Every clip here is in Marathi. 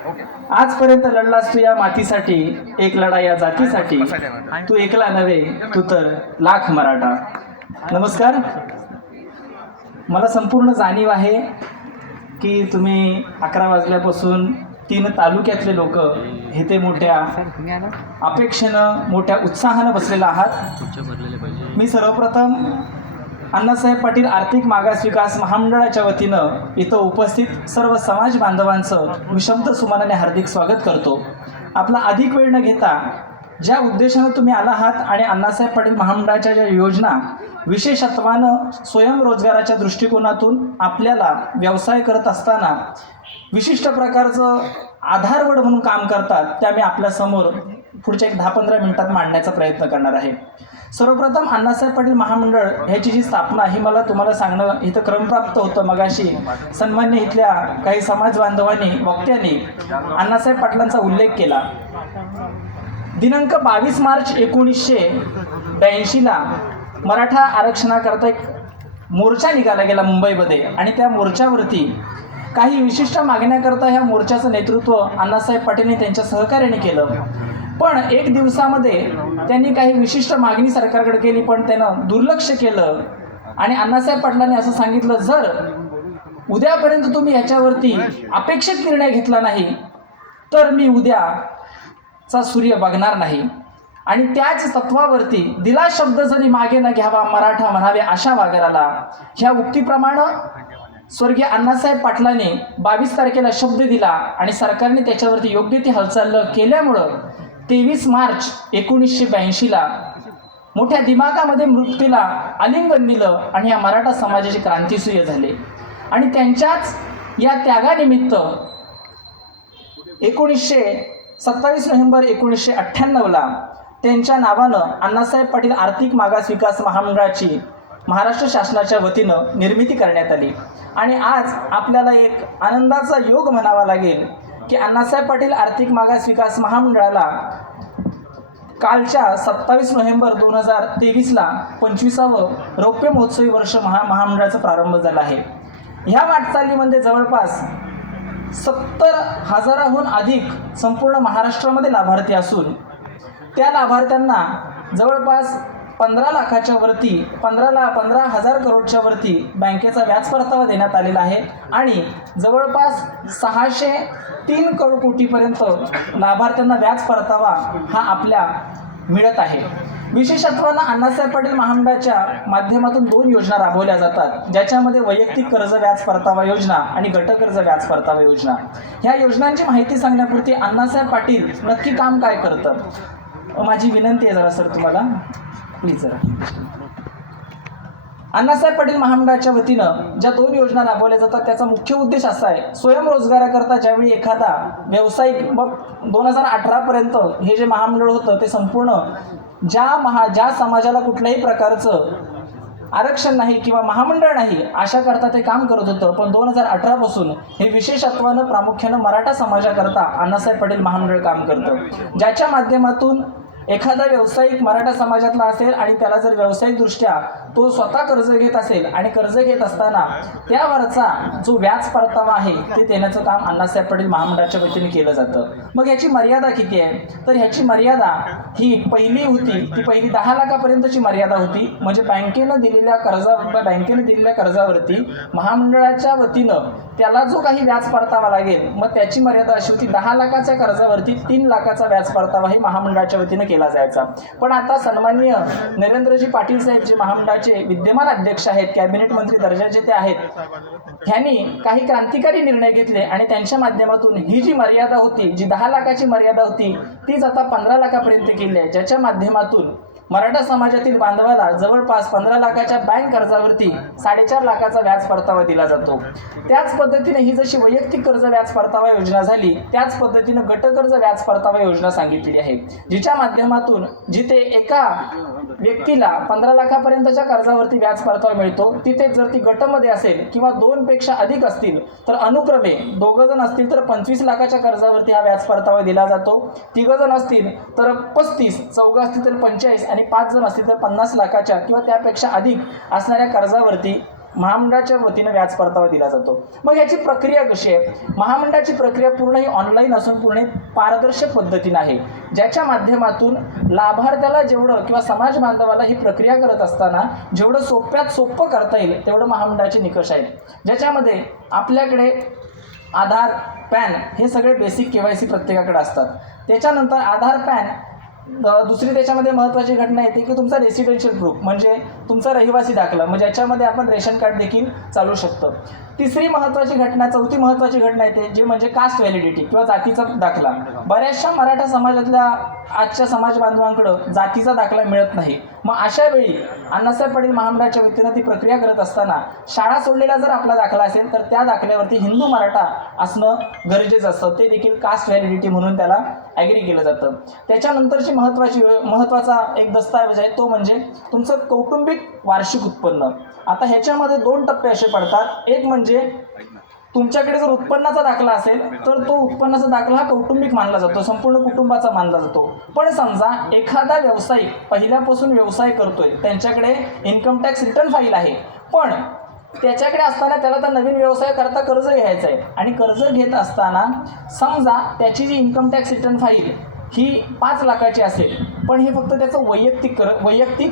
आजपर्यंत लढलास तू या मातीसाठी, एक लढा या जातीसाठी, तू एकला नव्हे तू तर लाख मराठा. नमस्कार. मला संपूर्ण जाणीव आहे की तुम्ही 11 वाजल्यापासून 3 तालुक्यातले लोक हे ते मोठ्या अपेक्षेनं मोठ्या उत्साहानं बसलेला आहात. मी सर्वप्रथम अण्णासाहेब पाटील आर्थिक मागास विकास महामंडळाच्या वतीनं इथं उपस्थित सर्व समाज बांधवांचं विषमत सुमनाने हार्दिक स्वागत करतो. आपला अधिक वेळ न घेता ज्या उद्देशानं तुम्ही आला आहात आणि अण्णासाहेब पाटील महामंडळाच्या ज्या योजना विशेषत्वानं स्वयंरोजगाराच्या दृष्टिकोनातून आपल्याला व्यवसाय करत असताना विशिष्ट प्रकारचं आधारवड म्हणून काम करतात, त्या मी आपल्यासमोर पुढच्या 10-15 मिनिटात मांडण्याचा प्रयत्न करणार आहे. सर्वप्रथम अण्णासाहेब पाटील महामंडळ ह्याची जी स्थापना ही मला तुम्हाला सांगणं इथं क्रमप्राप्त होतं. मगाशी सन्मान्य इथल्या काही समाज बांधवांनी वक्त्यांनी अण्णासाहेब पाटलांचा उल्लेख केला. दिनांक 22 मार्च 1982ला मराठा आरक्षणाकरता एक मोर्चा निघाला गेला मुंबईमध्ये आणि त्या मोर्चावरती काही विशिष्ट मागण्याकरता ह्या मोर्चाचं नेतृत्व अण्णासाहेब पाटीलने त्यांच्या सहकार्याने केलं. पण एक दिवसामध्ये त्यांनी काही विशिष्ट मागणी सरकारकडे केली, पण त्यानं दुर्लक्ष केलं आणि अण्णासाहेब पाटलांनी असं सांगितलं, जर उद्यापर्यंत तुम्ही याच्यावरती अपेक्षित निर्णय घेतला नाही तर मी उद्याचा सूर्य बघणार नाही. आणि त्याच तत्वावरती दिला शब्द जरी मागे न घ्यावा मराठा म्हणावे अशा वागराला, ह्या उक्तीप्रमाणे स्वर्गीय अण्णासाहेब पाटलांनी 22 तारखेला शब्द दिला आणि सरकारने त्याच्यावरती योग्य ती हालचाल केल्यामुळं 23 मार्च 1982ला मोठ्या दिमागामध्ये मृत्यूला आलिंगन दिलं आणि या मराठा समाजाची क्रांतीसूर्य झाले. आणि त्यांच्याच या त्यागानिमित्त 27 नोव्हेंबर 1998ला त्यांच्या नावानं अण्णासाहेब पाटील आर्थिक मागास विकास महामंडळाची महाराष्ट्र शासनाच्या वतीनं निर्मिती करण्यात आली. आणि आज आपल्याला एक आनंदाचा योग म्हणावा लागेल की अण्णासाहेब पाटील आर्थिक मागास विकास महामंडळाला कालच्या 27 नोव्हेंबर 2023ला 25वा रौप्य महोत्सवी वर्ष महामंडळाचा प्रारंभ झाला आहे. ह्या वाटचालीमध्ये जवळपास 70,000हून अधिक संपूर्ण महाराष्ट्रामध्ये लाभार्थी असून त्या लाभार्थ्यांना जवळपास 15 लाखाच्या वरती 15,000 करोडच्या वरती बँकेचा व्याज परतावा देण्यात आलेला आहे आणि जवळपास 603 करोड कोटीपर्यंत लाभार्थ्यांना व्याज परतावा हा आपल्या मिळत आहे. विशेषत्वानं अण्णासाहेब पाटील महामंडळाच्या माध्यमातून 2 योजना राबवल्या जातात, ज्याच्यामध्ये वैयक्तिक कर्ज व्याज परतावा योजना आणि गट कर्ज व्याज परतावा योजना. ह्या योजनांची माहिती सांगण्यापुरती अण्णासाहेब पाटील नक्की काम काय करतात माझी विनंती आहे जरा सर तुम्हाला प्लीज जरा. अण्णासाहेब पाटील महामंडळाच्या वतीनं ज्या 2 योजना राबवल्या जातात त्याचा मुख्य उद्देश असा आहे, स्वयंरोजगाराकरता ज्यावेळी एखादा व्यावसायिक मग 2018पर्यंत हे जे महामंडळ होतं ते संपूर्ण ज्या समाजाला कुठल्याही प्रकारचं आरक्षण नाही किंवा महामंडळ नाही अशा करता ते काम करत होतं. पण 2018 पासून हे विशेषत्वानं प्रामुख्यानं मराठा समाजाकरता अण्णासाहेब पाटील महामंडळ काम करतं, ज्याच्या माध्यमातून एखादा व्यावसायिक मराठा समाजातला असेल आणि त्याला जर व्यावसायिकदृष्ट्या तो स्वतः कर्ज घेत असेल आणि कर्ज घेत असताना त्यावरचा जो व्याज परतावा आहे ते देण्याचं काम अण्णासाहेब पाटील महामंडळाच्या वतीने केलं जातं. मग ह्याची मर्यादा किती आहे तर ह्याची मर्यादा ही पहिली होती ती पहिली 10 लाखापर्यंतची मर्यादा होती. म्हणजे बँकेने दिलेल्या कर्जावरती महामंडळाच्या वतीनं त्याला जो काही व्याज परतावा लागेल मग त्याची मर्यादा अशी होती 10 लाखाच्या कर्जावरती 3 लाखाचा व्याज परतावा हे महामंडळाच्या वतीने केला जायचा. पण आता सन्माननीय नरेंद्रजी पाटील साहेब जे महामंडळाचे विद्यमान अध्यक्ष आहेत, कॅबिनेट मंत्री दर्जाचे ते आहेत, ह्यांनी काही क्रांतिकारी निर्णय घेतले आणि त्यांच्या माध्यमातून ही जी मर्यादा होती जी 10 लाखाची मर्यादा होती तीच आता 15 लाखापर्यंत केली आहे, ज्याच्या माध्यमातून मराठा समाजातील बांधवाला जवळपास 15 लाखाच्या बँक कर्जावरती 4.5 लाखाचा व्याज परतावा दिला जातो. त्याच पद्धतीने ही जशी वैयक्तिक कर्ज व्याज परतावा योजना झाली त्याच पद्धतीने गट कर्ज व्याज परतावा योजना सांगितलेली आहे, जिच्या माध्यमातून जिथे एका व्यक्तीला 15 लाखापर्यंतच्या कर्जावरती व्याज परतावा मिळतो तिथे जर ती गटमध्ये असेल किंवा 2 पेक्षा अधिक असतील तर अनुक्रमे 2 जण असतील तर 25 लाखाच्या कर्जावरती हा व्याज परतावा दिला जातो, 3 जण असतील तर 35, 4 असतील तर 45 आणि 5 जण असतील तर 50 लाखाच्या किंवा त्यापेक्षा अधिक असणाऱ्या कर्जावरती महामंडळाच्या वतीनं व्याज परतावा दिला जातो. मग याची प्रक्रिया कशी आहे? महामंडळाची प्रक्रिया पूर्ण ही ऑनलाईन असून पूर्ण पारदर्शक पद्धतीने आहे, ज्याच्या माध्यमातून लाभार्थ्याला जेवढं किंवा समाज बांधवाला ही प्रक्रिया करत असताना जेवढं सोप्यात सोपं करता येईल तेवढं महामंडळाचे निकष आहेत, ज्याच्यामध्ये आपल्याकडे आधार, पॅन हे सगळे बेसिक KYC प्रत्येकाकडे असतात. त्याच्यानंतर आधार, पॅन, दुसरी त्याच्यामध्ये महत्त्वाची घटना येते की तुमचा रेसिडेन्शियल प्रूफ म्हणजे तुमचा रहिवासी दाखला, म्हणजे याच्यामध्ये आपण रेशन कार्ड देखील चालू शकतं. चौथी महत्त्वाची घटना येते जे म्हणजे कास्ट व्हॅलिडिटी किंवा जातीचा दाखला. बऱ्याचशा मराठा समाजातल्या आजच्या समाज बांधवांकडं जातीचा दाखला मिळत नाही. मग अशा वेळी अण्णासाहेब पाटील महामंडळाच्या वतीनं ती प्रक्रिया करत असताना शाळा सोडलेला जर आपला दाखला असेल तर त्या दाखल्यावरती हिंदू मराठा असणं गरजेचं असतं. ते देखील कास्ट व्हॅलिडिटी म्हणून त्याला ॲग्री केलं जातं. त्याच्यानंतरची महत्त्वाचा एक दस्तऐवज आहे तो म्हणजे तुमचं कौटुंबिक वार्षिक उत्पन्न. आता ह्याच्यामध्ये 2 टप्पे असे पडतात. एक म्हणजे तुमच्याकडे जर उत्पन्नाचा दाखला असेल तर तो उत्पन्नाचा दाखला हा कौटुंबिक मानला जातो, संपूर्ण कुटुंबाचा मानला जातो. पण समजा एखादा व्यावसायिक पहिल्यापासून व्यवसाय करतोय, त्यांच्याकडे इन्कम टॅक्स रिटर्न फाईल आहे, पण त्याच्याकडे असताना त्याला तर नवीन व्यवसाय करता कर्ज घ्यायचं आहे आणि कर्ज घेत असताना समजा त्याची जी इन्कम टॅक्स रिटर्न फाईल ही 5 लाखाची असेल, पण हे फक्त त्याचं वैयक्तिक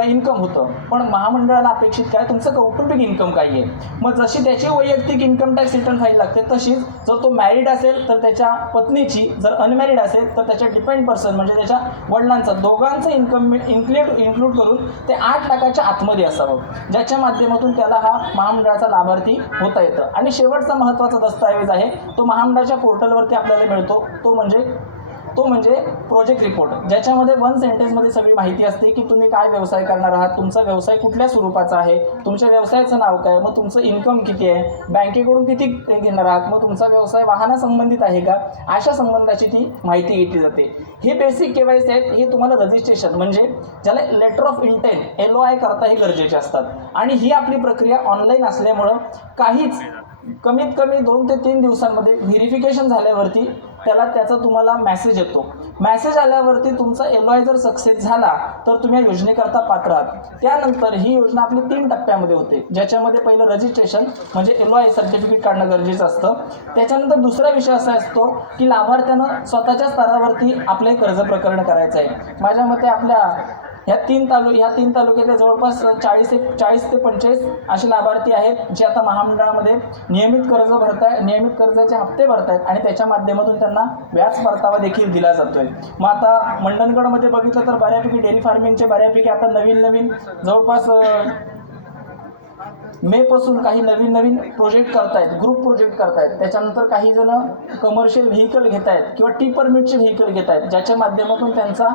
इन्कम होतं. पण महामंडळाला अपेक्षित काय, तुमचं कौटुंबिक इन्कम काय आहे. मग जशी त्याची वैयक्तिक इन्कम टॅक्स रिटर्न फाईल लागते तशीच जर तो मॅरिड असेल तर त्याच्या पत्नीची, जर अनमॅरिड असेल तर त्याच्या डिपेंड पर्सन म्हणजे त्याच्या वडिलांचं, दोघांचं इन्कम इन्क्लूड करून ते 8 लाखाच्या आतमध्ये असावं, ज्याच्या माध्यमातून त्याला हा महामंडळाचा लाभार्थी होता येतं. आणि शेवटचा महत्त्वाचा दस्तऐवज आहे तो महामंडळाच्या पोर्टलवरती आपल्याला मिळतो, तो म्हणजे प्रोजेक्ट रिपोर्ट, ज्याच्यामध्ये 1 सेंटेन्समध्ये सगळी माहिती असते की तुम्ही काय व्यवसाय करणार आहात, तुमचा व्यवसाय कुठल्या स्वरूपाचा आहे, तुमच्या व्यवसायाचं नाव काय, मग तुमचं इन्कम किती आहे, बँकेकडून किती घेणार आहात, मग तुमचा व्यवसाय वाहनासंबंधित आहे का, अशा संबंधाची ती माहिती घेतली जाते. हे बेसिक KYC आहेत. हे तुम्हाला रजिस्ट्रेशन म्हणजे ज्याला लेटर ऑफ इंटेंट LOI करता हे गरजेचे असतात. आणि ही आपली प्रक्रिया ऑनलाईन असल्यामुळं कमीत कमी 2 ते 3 दिवसांमध्ये व्हेरिफिकेशन झाल्यावरती त्याचा तुम्हाला मेसेज येतो. मेसेज आल्यावरती तुमचा LOI जर सक्सेस झाला तर तुम्ही या योजनेकरता पात्र आहात. त्यानंतर ही योजना आपली 3 टप्प्यामध्ये होते, ज्याच्यामध्ये पहिलं रजिस्ट्रेशन म्हणजे LOI सर्टिफिकेट काढणं गरजेचं असतं. त्याच्यानंतर दुसरा विषय असा असतो की लाभार्थ्यानं स्वतःच्या स्तरावरती आपले कर्ज प्रकरण करायचं आहे. माझ्या मते आपल्या ह्या तीन तालुक्यातले जवळपास 40 ते 45 असे लाभार्थी आहेत जे आता महामंडळामध्ये नियमित कर्जाचे हप्ते भरतायत आणि त्याच्या माध्यमातून त्यांना व्याज परतावा देखील दिला जातोय. मग आता मंडणगडमध्ये बघितलं तर बऱ्यापैकी डेअरी फार्मिंगचे आता नवीन जवळपास मेपासून काही नवीन प्रोजेक्ट करतायत, ग्रुप प्रोजेक्ट करतायत. त्याच्यानंतर काही जण कमर्शियल व्हेकल घेत आहेत किंवा टी परमिटचे व्हेकल घेत आहेत, ज्याच्या माध्यमातून त्यांचा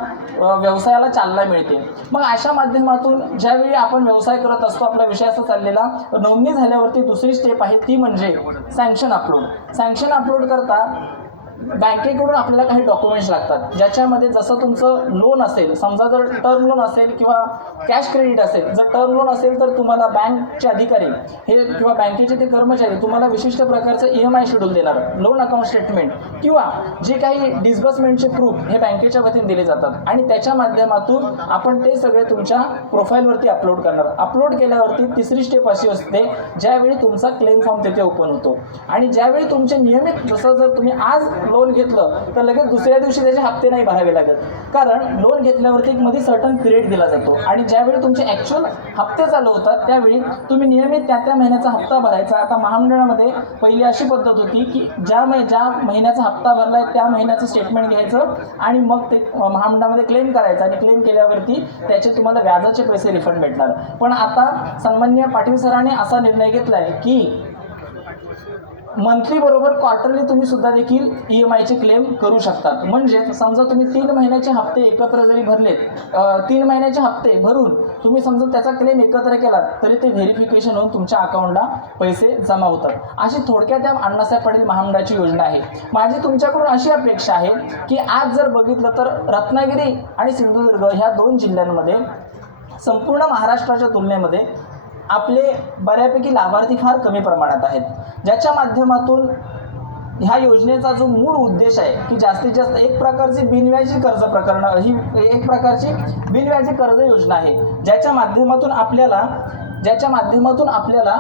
व्यवसायाला चालना मिळते. मग अशा माध्यमातून ज्यावेळी आपण व्यवसाय करत असतो, आपला विषय असा चाललेला, नोंदणी झाल्यावरती दुसरी स्टेप आहे ती म्हणजे सँक्शन अपलोड करता बँकेकडून आपल्याला काही डॉक्युमेंट्स लागतात, ज्याच्यामध्ये जसं तुमचं लोन असेल, समजा जर टर्म लोन असेल किंवा कॅश क्रेडिट असेल. जर टर्म लोन असेल तर तुम्हाला बँकचे अधिकारी हे किंवा बँकेचे ते कर्मचारी तुम्हाला विशिष्ट प्रकारचं EMI शेड्यूल देणार, लोन अकाउंट स्टेटमेंट किंवा जे काही डिस्बर्समेंटचे प्रूफ हे बँकेच्या वतीने दिले जातात आणि त्याच्या माध्यमातून आपण ते सगळे तुमच्या प्रोफाईलवरती अपलोड करणार. अपलोड केल्यावरती तिसरी स्टेप अशी असते ज्यावेळी तुमचा क्लेम फॉर्म तिथे ओपन होतो आणि ज्यावेळी तुमचे नियमित, जसं जर तुम्ही आज लोन घेतलं तर लगेच दुसऱ्या दिवशी त्याचे हप्ते नाही भरावे लागत, कारण लोन घेतल्यावरती एक मध्ये सर्टन पिरियड दिला जातो आणि ज्यावेळी तुमचे ॲक्च्युअल हप्ते चालू होतात त्यावेळी तुम्ही नियमित त्या महिन्याचा हप्ता भरायचा. आता महामंडळामध्ये पहिली अशी पद्धत होती की ज्या महिन्याचा हप्ता भरला आहे त्या महिन्याचं स्टेटमेंट घ्यायचं आणि मग ते महामंडळामध्ये क्लेम करायचं आणि क्लेम केल्यावरती त्याचे तुम्हाला व्याजाचे पैसे रिफंड भेटणार. पण आता सन्माननीय पाटील सरांनी असा निर्णय घेतला आहे की मंथली बरोबर क्वार्टरली तुम्ही सुद्धा देखील EMIचे क्लेम करू शकतात. म्हणजे समजा तुम्ही 3 महिन्याचे हप्ते एकत्र जरी भरलेत, 3 महिन्याचे हप्ते भरून तुम्ही समजा त्याचा क्लेम एकत्र केला तरी ते व्हेरिफिकेशन होऊन तुमच्या अकाउंटला पैसे जमा होतात. अशी थोडक्यात त्या अण्णासाहेब पाटील महामंडळाची योजना आहे. माझी तुमच्याकडून अशी अपेक्षा आहे की आज जर बघितलं तर रत्नागिरी आणि सिंधुदुर्ग ह्या 2 जिल्ह्यांमध्ये संपूर्ण महाराष्ट्राच्या तुलनेमध्ये आपले बऱ्यापैकी लाभार्थी फार कमी प्रमाणात आहेत, ज्याच्या माध्यमातून ह्या योजनेचा जो मूळ उद्देश आहे की जास्तीत जास्त एक प्रकारची बिनव्याजी कर्ज प्रकरणं, ही एक प्रकारची बिनव्याजी कर्ज योजना आहे, ज्याच्या माध्यमातून आपल्याला ज्याच्या माध्यमातून आपल्याला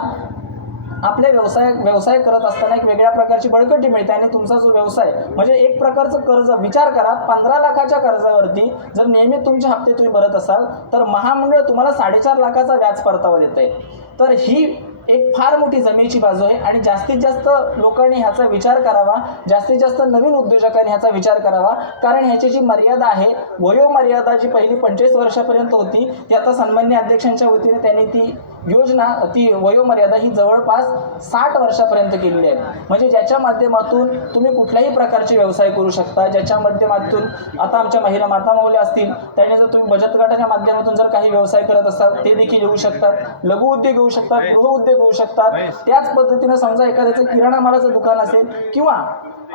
आपले व्यवसाय करत असताना एक वेगळ्या प्रकारची बळकटी मिळते आणि तुमचा जो व्यवसाय म्हणजे एक प्रकारचं कर्ज, विचार करा 15 लाखाच्या कर्जावरती जर नियमित तुमचे हप्ते तुम्ही भरत असाल तर महामंडळ तुम्हाला 4.5 लाखाचा व्याज परतावा देते. तर ही एक फार मोठी जमेची बाजू आहे आणि जास्तीत जास्त लोकांनी ह्याचा विचार करावा, जास्तीत जास्त नवीन उद्योजकांनी ह्याचा विचार करावा. कारण ह्याची जी मर्यादा आहे, वयोमर्यादा जी पहिली 25 वर्षापर्यंत होती ती आता सन्माननीय अध्यक्षांच्या वतीने त्यांनी ती वयोमर्यादा ही जवळपास 60 वर्षापर्यंत केलेली आहे. म्हणजे ज्याच्या माध्यमातून तुम्ही कुठल्याही प्रकारचे व्यवसाय करू शकता, ज्याच्या माध्यमातून आता आमच्या महिला माता मौल्या असतील त्याने जर तुम्ही बचत गटाच्या माध्यमातून जर काही व्यवसाय करत असाल ते देखील येऊ शकतात, लघु उद्योग येऊ शकतात, गृह उद्योग होऊ शकतात. त्याच पद्धतीने समजा एखाद्याचं किराणा मालाचं दुकान असेल किंवा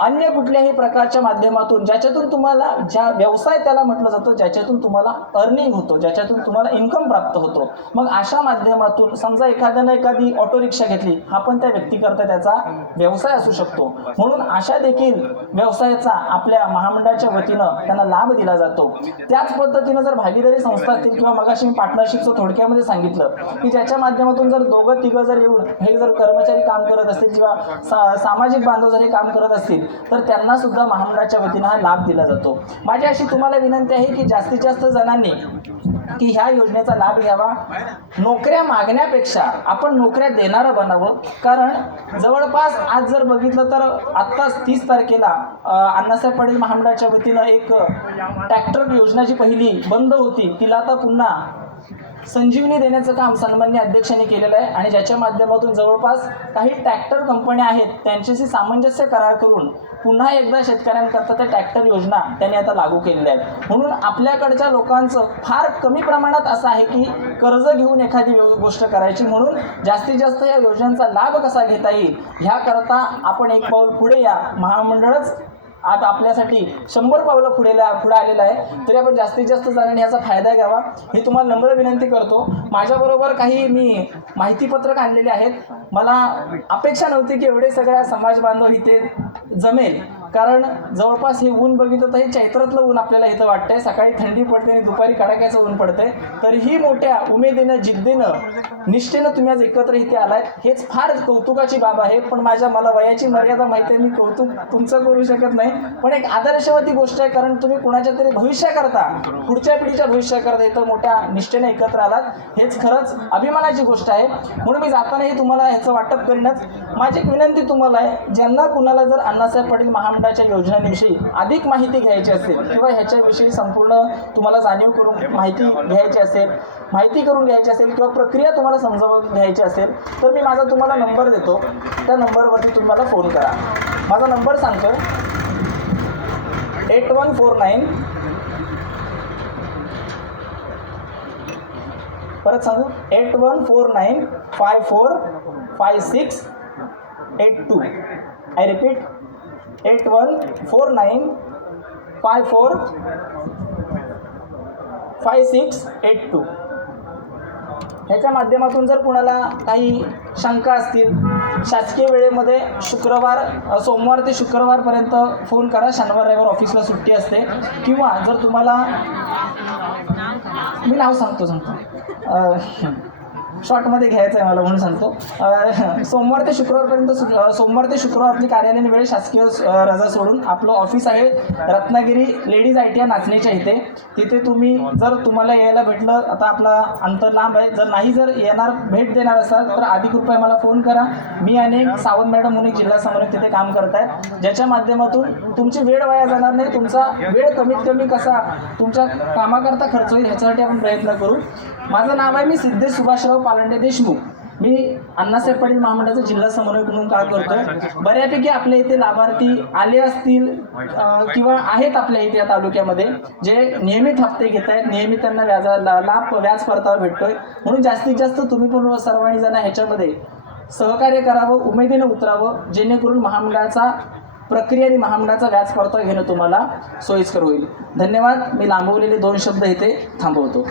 अन्य कुठल्याही प्रकारच्या माध्यमातून ज्याच्यातून तुम्हाला ज्या व्यवसाय त्याला म्हटलं जातं, ज्याच्यातून तुम्हाला अर्निंग होतो, ज्याच्यातून तुम्हाला इन्कम प्राप्त होतो. मग अशा माध्यमातून समजा एखाद्यानं एखादी ऑटो रिक्षा घेतली, हा पण त्या व्यक्तीकरता त्याचा व्यवसाय असू शकतो. म्हणून अशा देखील व्यवसायाचा आपल्या महामंडळाच्या वतीनं त्यांना लाभ दिला जातो. त्याच पद्धतीनं जर भागीदारी संस्था असतील किंवा मगाशी मी पार्टनरशिपचं थोडक्यामध्ये सांगितलं की ज्याच्या माध्यमातून जर दोघं तिघं जर येऊन हे जर कर्मचारी काम करत असतील किंवा सामाजिक बांधव जर हे काम करत असतील तर त्यांना सुद्धा महामंडळाच्या वतीनं हा लाभ दिला जातो. माझी अशी तुम्हाला विनंती आहे की जास्तीत जास्त जणांनी की ह्या योजनेचा लाभ घ्यावा. नोकऱ्या मागण्यापेक्षा आपण नोकऱ्या देणारं बनावं. कारण जवळपास आज जर बघितलं तर आत्ताच 30 तारखेला अण्णासाहेब पाटील महामंडळाच्या वतीनं एक ट्रॅक्टर योजना जी पहिली बंद होती तिला आता पुन्हा संजीवनी देण्याचं काम सन्माननीय अध्यक्षांनी केलेलं आहे आणि ज्याच्या माध्यमातून जवळपास काही ट्रॅक्टर कंपन्या आहेत त्यांच्याशी सामंजस्य करार करून पुन्हा एकदा शेतकऱ्यांकरता त्या ट्रॅक्टर योजना त्यांनी आता लागू केलेल्या आहेत. म्हणून आपल्याकडच्या लोकांचं फार कमी प्रमाणात असं आहे की कर्ज घेऊन एखादी गोष्ट करायची. म्हणून जास्तीत जास्त या योजनांचा लाभ कसा घेता येईल ह्याकरता आपण एक पाऊल पुढे या. महामंडळच आता आपल्यासाठी 100 पावलं पुढे आलेलं आहे. तरी आपण जास्तीत जास्त जणांनी याचा फायदा घ्यावा ही तुम्हाला नम्र विनंती करतो. माझ्याबरोबर काही मी माहितीपत्रक आणलेले आहेत. मला अपेक्षा नव्हती की एवढे सगळ्या समाज बांधव इथे जमेल. कारण जवळपास हे ऊन बघितलं तर हे चैत्रातलं ऊन आपल्याला इथं वाटतंय. सकाळी थंडी पडते आणि दुपारी कडाक्याचं ऊन पडतंय. तरीही मोठ्या उमेदीनं, जिद्दीनं, निष्ठेनं तुम्ही आज एकत्र इथे आलाय हेच फार कौतुकाची बाब आहे. पण मला वयाची मर्यादा माहिती आहे, मी कौतुक तुमचं करू शकत नाही. पण एक आदर्शवती गोष्ट आहे. कारण तुम्ही कुणाच्या तरी भविष्याकरता, पुढच्या पिढीच्या भविष्याकरता इथं मोठ्या निष्ठेने एकत्र आलात हेच खरंच अभिमानाची गोष्ट आहे. म्हणून मी जातानाही तुम्हाला ह्याचं वाटप करीनच. माझी एक विनंती तुम्हाला आहे, ज्यांना कुणाला जर अण्णासाहेब पाटील महामंडळाच्या योजनांविषयी अधिक माहिती घ्यायची असेल किंवा ह्याच्याविषयी संपूर्ण तुम्हाला जाणीव करून माहिती करून घ्यायची असेल किंवा प्रक्रिया तुम्हाला समजावून घ्यायची असेल तर मी माझा तुम्हाला नंबर देतो. त्या नंबरवरती तुम्ही मला फोन करा. माझा नंबर सांगतो 8149 परत सांगू 8149 545682. I repeat 8149 545682. ह्याच्या माध्यमातून जर कुणाला काही शंका असतील शासकीय वेळेमध्ये सोमवार ते शुक्रवारपर्यंत फोन करा. शनिवार रविवार ऑफिसला सुट्टी असते. किंवा जर तुम्हाला मी नाव सांगतो शॉर्टमध्ये घ्यायचं आहे मला म्हणून सांगतो. सोमवार ते शुक्रवार आपली कार्यालयीन वेळ शासकीय रजा सोडून आपलं ऑफिस आहे रत्नागिरी लेडीज ITI नाचणीच्या इथे. तिथे तुम्ही जर तुम्हाला यायला भेटलं, आता आपला अंतर लांब आहे, जर भेट देणार असाल तर अधिक रुपये मला फोन करा. मी आणि सावंत मॅडम म्हणून जिल्हा समन्वयक तिथे काम करत आहेत, ज्याच्या माध्यमातून तुमची वेळ वाया जाणार नाही. तुमचा वेळ कमीत कमी कसा तुमच्या कामाकरता खर्च होईल ह्याच्यासाठी आपण प्रयत्न करू. माझं नाव आहे, मी सिद्धेश सुभाषराव पालंडे देशमुख. मी अण्णासाहेब पाटील महामंडळाचा जिल्हा समन्वयक म्हणून काम करतोय. बऱ्यापैकी आपल्या इथे लाभार्थी आले असतील किंवा आहेत आपल्या इथे या तालुक्यामध्ये जे नियमित हप्ते घेत आहेत, नियमित त्यांना व्याज परतावा भेटतोय. म्हणून जास्तीत जास्त तुम्ही पण सर्वांनी जण ह्याच्यामध्ये सहकार्य करावं, उमेदीने उतरावं, जेणेकरून महामंडळाचा प्रक्रिया आणि महामंडळाचा व्याज परतावा घेणं तुम्हाला सोयीस्कर होईल. धन्यवाद. मी लांबवलेले 2 शब्द इथे थांबवतो.